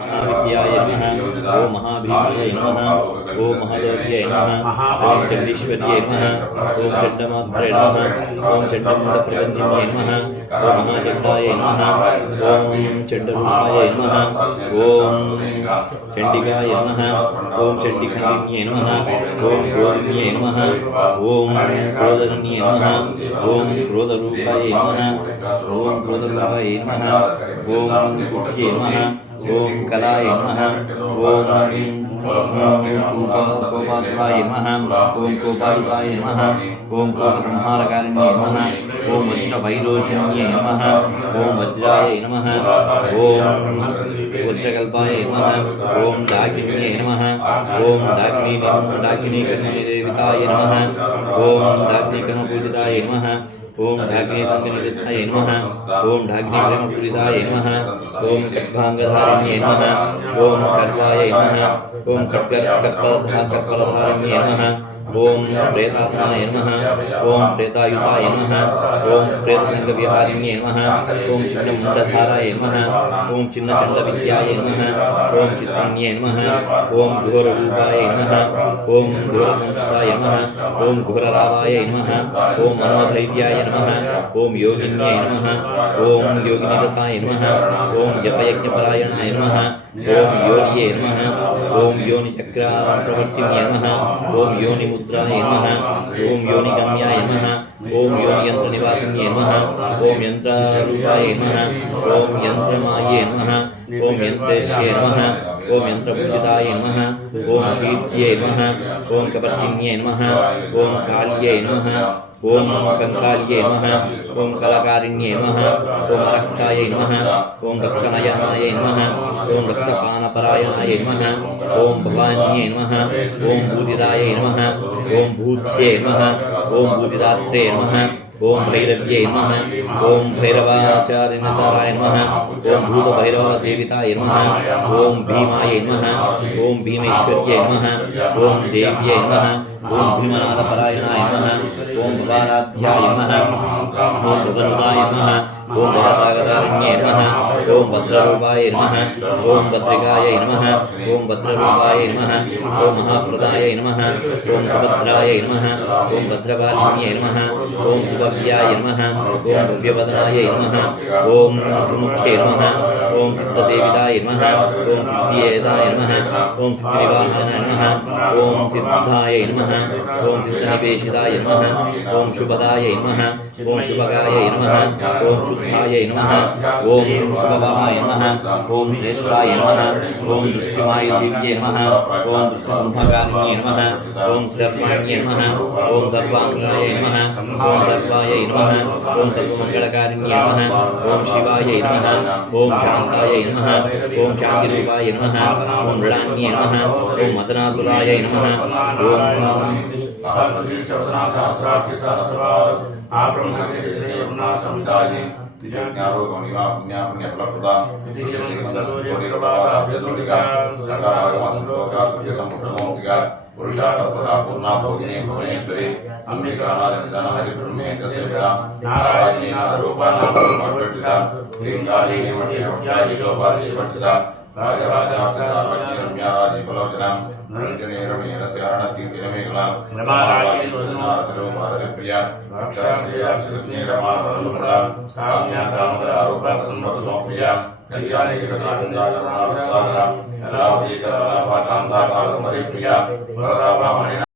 महाविद्याय नमः। ओम महाभीमाय नमः। ओम महादेव्यै नमः। ओम जगदीश्वर्यै नमः। ओम चंडमात्रे नमः। ओम चंडमुंडप्रभंजिन्यै नमः। ओम महाचंडाय नमः। ओम चंडरूपाय नमः। ओम चंडिकाय नमः। ओम चंडिखंडिन्यै नमः। ओम क्रोधिन्यै नमः। ओम क्रोधन्यै नमः। ओम क्रोधरूपाय नमः। ओम क्रोधरूपाय नमः। ओम कुट्यै नमः। ओम कलाय नमः। ओम कोपात्माय नमः। ओम कोपायुधाय नमः। ओम कोपसंहारकारिण्ये नमः। ओम वज्रवैरोचन्ये नमः। ओम वज्राय नमः। ओम वज्रकल्पाय नमः। ओम डाकिन्ये नमः। ओम डाकिनीकर्मनिदेविताय नमः। ओम डाकिनीकर्मपूजिताय नमः। ओम डाकिनीसंगनिधिताय नमः। ओम डाकिनीप्रेमपूजिताय नमः। ओम खड्गांगधारिण्ये नमः। ओम खड्गाय नमः। ओम कपर्पलधारिण्ये नमः। ओम प्रेतात्माय नमः। ओम प्रेतायुधाय नमः। ओम प्रेतसंगविहारिण्ये नमः। ओम चिन्नमुंडधाराय नमः। ओम चिन्नचंडविद्याय नमः। ओम चित्तन्ये नमः। ओम घोररूपाय नमः। ओम घोरवंशाय नमः। ओम घोररावाय नमः। ओम मनोधैर्याय नमः। ओम योगिन्ये नमः। ओम योगिनिरताय नमः। ओम जपयज्ञपरायणाय नमः। ओम योगिये नमः। ओम योनिचक्रप्रवर्तिन्ये नमः। ओम योनिमुद्राय नमः। ओम योनिगम्याय नमः। ओम योनियंत्रनिवासिन्ये नमः। ओम यंत्ररूपाय नमः। ओम यंत्रमाये नमः। ओम यंत्रेश्ये नमः। ओम यंत्रपूजिताय नमः। ओम कीर्त्यै नमः। ओम कपर्दिन्ये नमः। ओम काल्ये नमः। ओम कंकाल्ये नमः। ओम कलाकारिण्ये नमः। ओम रक्ताय नमः। ओम रक्तनयनाय नमः। ओम रक्तपानपरायणाय नमः। ओम भवान्ये नमः। ओम भूतिदाय नमः। ओम भूत्ये नमः। ओम भूतिदात्रे नमः। ओम भैरव्ये नमः। ओम भैरवाचार्यनताय नमः। ओम भूतभैरवसेविताय नमः। ओम भीमाय नमः। ओम भीमेश्वर्ये नमः। ओम देव्ये नमः। ओम भीमनाथपरायणाय नमः। ओम भवाराध्याय नमः। ओम भगवनुदाय नमः। ओम भवतागदारण्ये नमः। ओम भद्ररूपाय नमः। ओम भद्रिकाय नमः। ओम भद्ररूपाय नमः। ओम महाप्रदाय नमः। ओम सुभद्राय नमः। ओम भद्रपालिन्ये नमः। ओम सुभव्याय नमः। ओम भव्यवदनाय नमः। ओम सुमुख्ये नमः। ओम सिद्धसेविताय नमः। ओम सिद्धियेदाय नमः। ओम सिद्धिनिवासाय नमः। ओम सिद्धाय नमः। ओम सिद्धनिवेशिताय नमः। ओम शुभदाय नमः। ओम शुभगाय नमः। ओम शुद्धाय नमः। ओम शुभवाहाय नमः। ओम श्रेष्ठाय नमः। ओम दृष्टिमायुदिव्ये नमः। ओम दृष्टिसंभकारिण्ये नमः। ओम सर्वाण्ये नमः। ओम सर्वांगाय नमः। ओम सर्वाय नमः। ओम सर्वमंगलकारिण्ये नमः। ओम शिवाय नमः। ओम शांताय नमः। ओम शांतिरूपाय नमः। ओम मृडान्ये नमः। ओम मदनातुलाय नमः। ओम